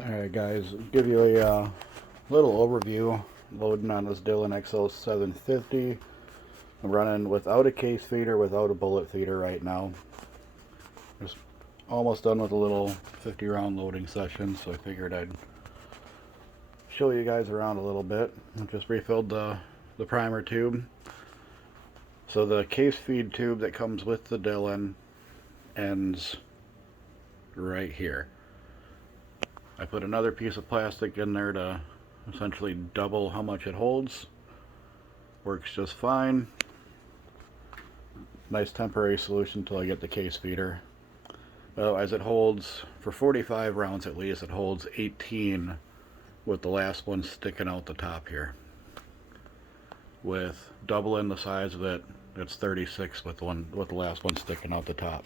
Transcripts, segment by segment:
Alright guys, give you a little overview loading on this Dillon XL750. I'm running without a case feeder, without a bullet feeder right now. Just almost done with a little 50 round loading session, so I figured I'd show you guys around a little bit. I just refilled the primer tube. So the case feed tube that comes with the Dillon ends right here. I put another piece of plastic in there to essentially double how much it holds. Works just fine. Nice temporary solution until I get the case feeder. As it holds, for 45 rounds at least, it holds 18 with the last one sticking out the top here. With doubling the size of it, it's 36 with the last one sticking out the top.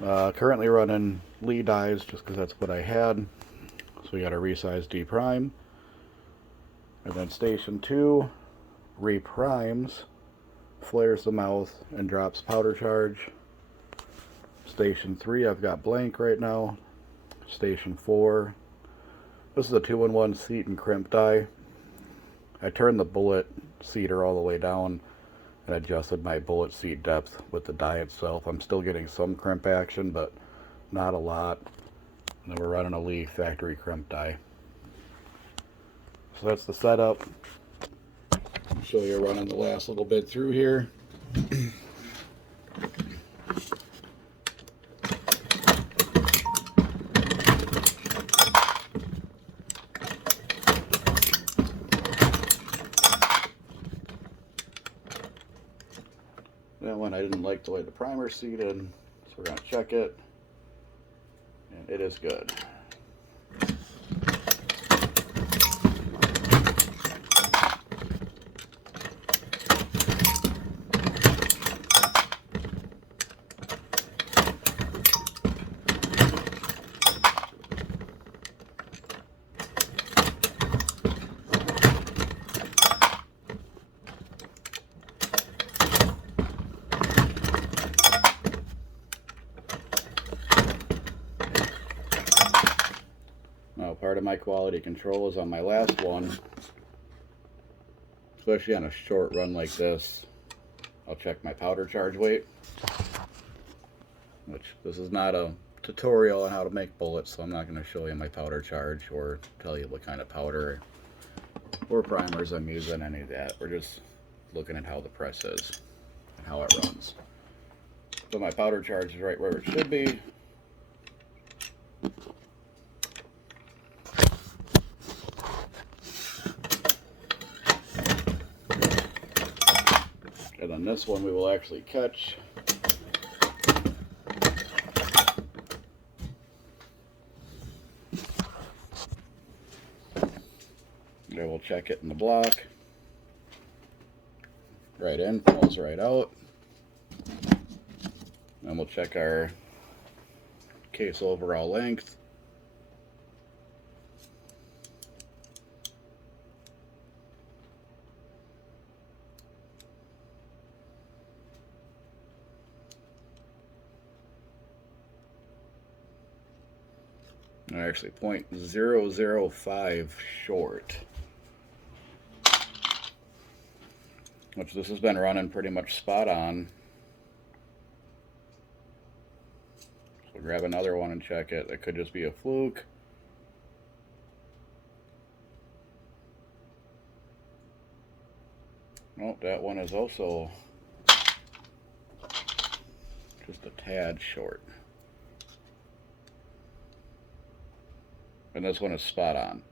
Currently running Lee dies just because that's what I had. So we got a resize D-prime. And then station 2 reprimes, flares the mouth, and drops powder charge. Station 3 I've got blank right now. Station 4. This is a 2-in-1 seat and crimp die. I turned the bullet seater all the way down and adjusted my bullet seat depth with the die itself. I'm still getting some crimp action, but not a lot. And then we're running a Lee factory crimp die. So that's the setup. I'll show you running the last little bit through here. That one I didn't like the way the primer seated, so we're going to check it, and it is good. Now, part of my quality control is on my last one, especially on a short run like this. I'll check my powder charge weight, which this is not a tutorial on how to make bullets, so I'm not going to show you my powder charge or tell you what kind of powder or primers I'm using, any of that. We're just looking at how the press is and how it runs. So my powder charge is right where it should be. And on this one we will actually catch. Then we'll check it in the block. Right in, pulls right out. And we'll check our case overall length. I'm actually 0.005 short, which this has been running pretty much spot on. So grab another one and check it. That could just be a fluke. Nope, that one is also just a tad short. And this one is spot on.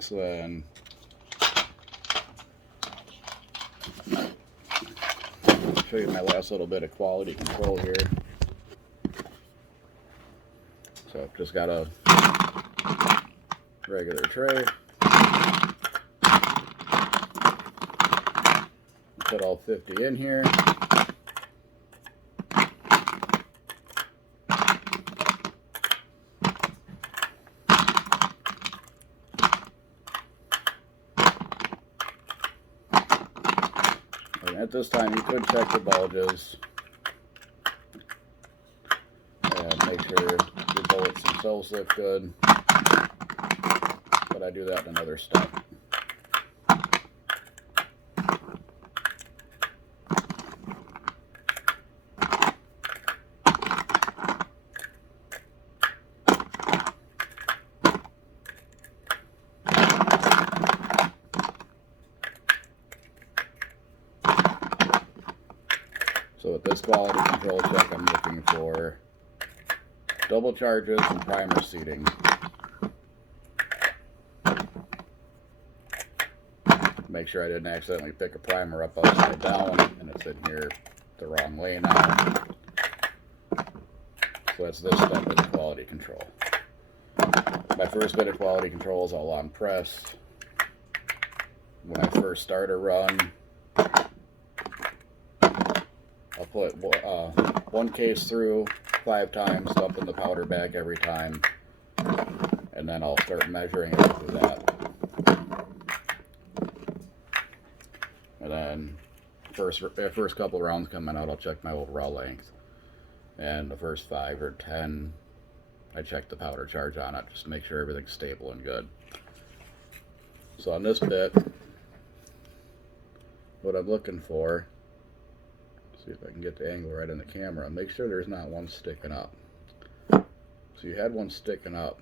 So then I'll show you my last little bit of quality control here. So I've just got a regular tray. Put all 50 in here. At this time, you could check the bulges and make sure the bullets themselves look good, but I do that in another step. So with this quality control check, I'm looking for double charges and primer seating. Make sure I didn't accidentally pick a primer up upside down and it's in here the wrong way now. So that's this step of the quality control. My first bit of quality control is all on press. When I first start a run, I'll put one case through 5 times, dumping the powder back every time, and then I'll start measuring it through that. And then first couple rounds coming out, I'll check my overall length. And the first 5 or 10, I check the powder charge on it just to make sure everything's stable and good. So on this bit, what I'm looking for, see if I can get the angle right in the camera, make sure there's not one sticking up. So you had one sticking up,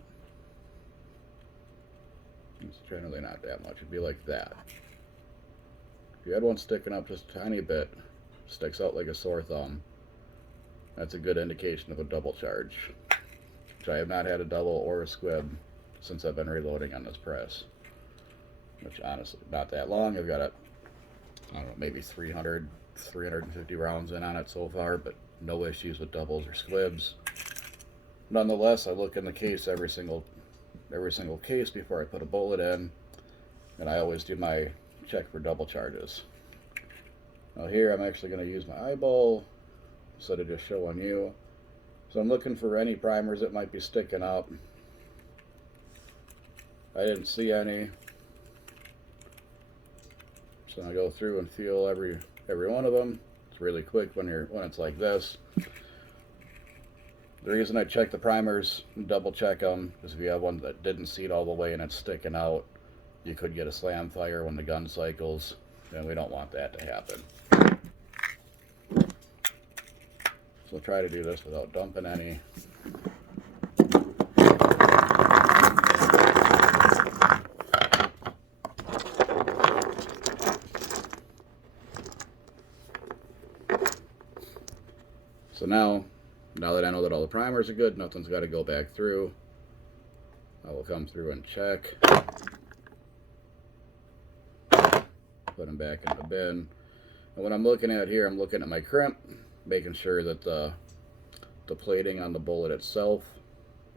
it's generally not that much, it'd be like that. If you had one sticking up just a tiny bit, sticks out like a sore thumb, that's a good indication of a double charge, which I have not had a double or a squib since I've been reloading on this press, which honestly not that long. I've got I don't know, maybe 350 rounds in on it so far, but no issues with doubles or squibs. Nonetheless, I look in the case every single case before I put a bullet in, and I always do my check for double charges. Now here I'm actually going to use my eyeball instead of just showing you. So I'm looking for any primers that might be sticking up. I didn't see any. So I go through and feel every one of them. It's really quick when it's like this. The reason I check the primers and double check them is if you have one that didn't seat all the way and it's sticking out, you could get a slam fire when the gun cycles, and we don't want that to happen. So try to do this without dumping any. So now that I know that all the primers are good, nothing's got to go back through, I will come through and check, put them back in the bin. And what I'm looking at here, I'm looking at my crimp, making sure that the plating on the bullet itself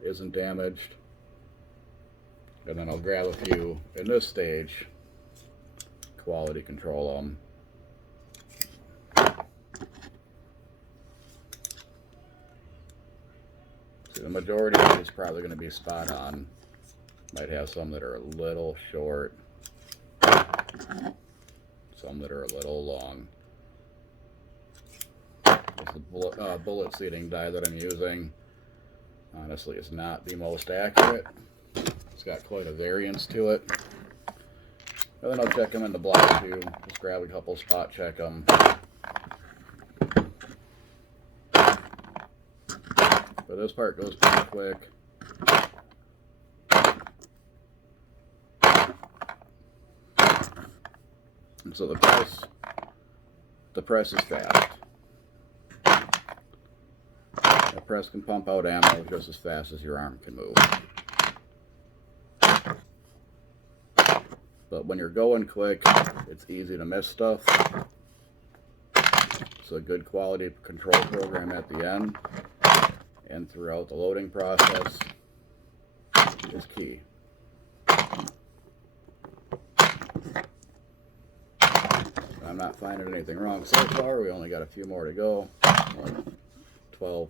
isn't damaged. And then I'll grab a few in this stage, quality control them. See, the majority of it is probably going to be spot on. Might have some that are a little short, some that are a little long. The bullet seating die that I'm using, honestly, is not the most accurate. It's got quite a variance to it. And then I'll check them in the block too. Just grab a couple, spot check them. But this part goes pretty quick. And so the press is fast. The press can pump out ammo just as fast as your arm can move. But when you're going quick, it's easy to miss stuff. So a good quality control program at the end and throughout the loading process is key. I'm not finding anything wrong so far. We only got a few more to go. 12.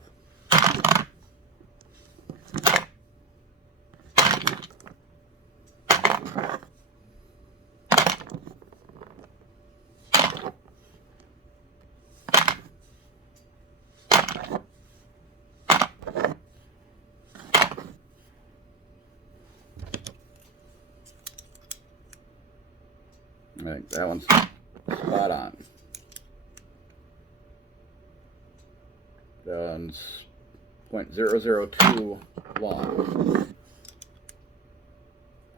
I think that one's spot on. That one's 0.002 long.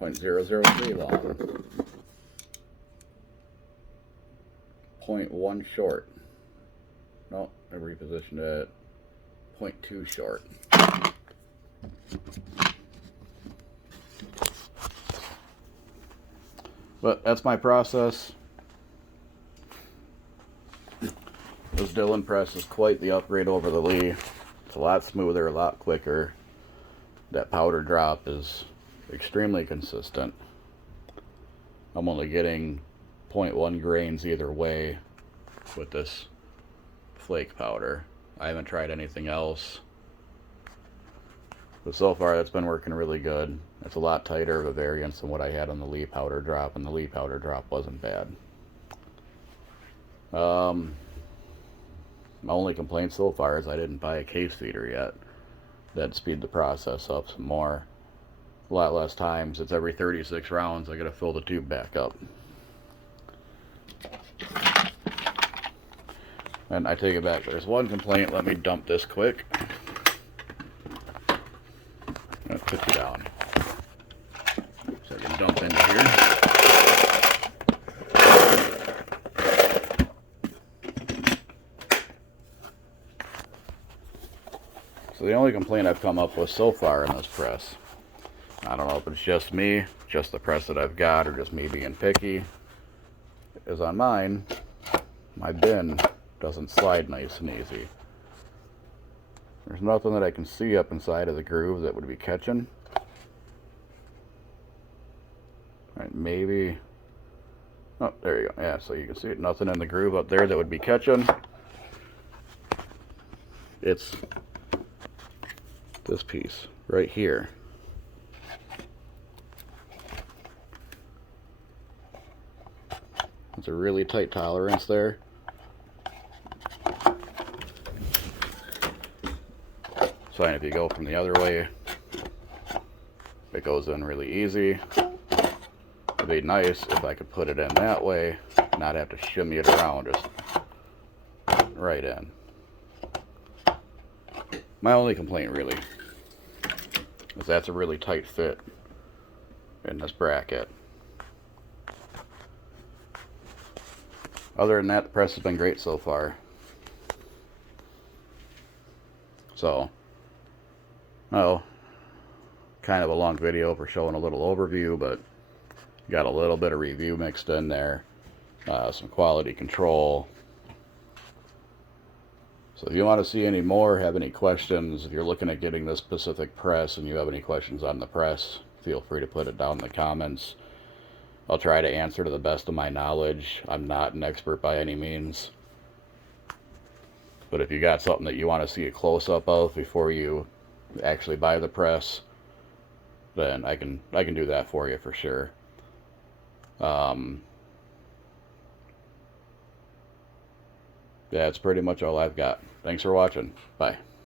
0.003 long. 0.1 short. No, I repositioned it. 0.2 short. But that's my process. This Dillon press is quite the upgrade over the Lee. It's a lot smoother, a lot quicker. That powder drop is extremely consistent. I'm only getting 0.1 grains either way with this flake powder. I haven't tried anything else, but so far that's been working really good. It's a lot tighter of a variance than what I had on the Lee powder drop, and the Lee powder drop wasn't bad. My only complaint so far is I didn't buy a case feeder yet. That'd speed the process up some more. A lot less times. It's every 36 rounds I gotta fill the tube back up. And I take it back. There's one complaint. Let me dump this quick. I'm gonna put you down so I can dump into here. So the only complaint I've come up with so far in this press, I don't know if it's just me, just the press that I've got, or just me being picky, is on mine, my bin doesn't slide nice and easy. There's nothing that I can see up inside of the groove that would be catching. Alright, maybe, oh, there you go. Yeah, so you can see it, nothing in the groove up there that would be catching. It's this piece right here. It's a really tight tolerance there. So if you go from the other way, it goes in really easy. It'd be nice if I could put it in that way, not have to shimmy it around, just right in. My only complaint really is that's a really tight fit in this bracket. Other than that, the press has been great so far. So, well, kind of a long video for showing a little overview, but got a little bit of review mixed in there, some quality control. So if you want to see any more, have any questions, if you're looking at getting this specific press and you have any questions on the press, feel free to put it down in the comments. I'll try to answer to the best of my knowledge. I'm not an expert by any means. But if you got something that you want to see a close-up of before you actually buy the press, then I can do that for you for sure. Yeah, that's pretty much all I've got. Thanks for watching. Bye.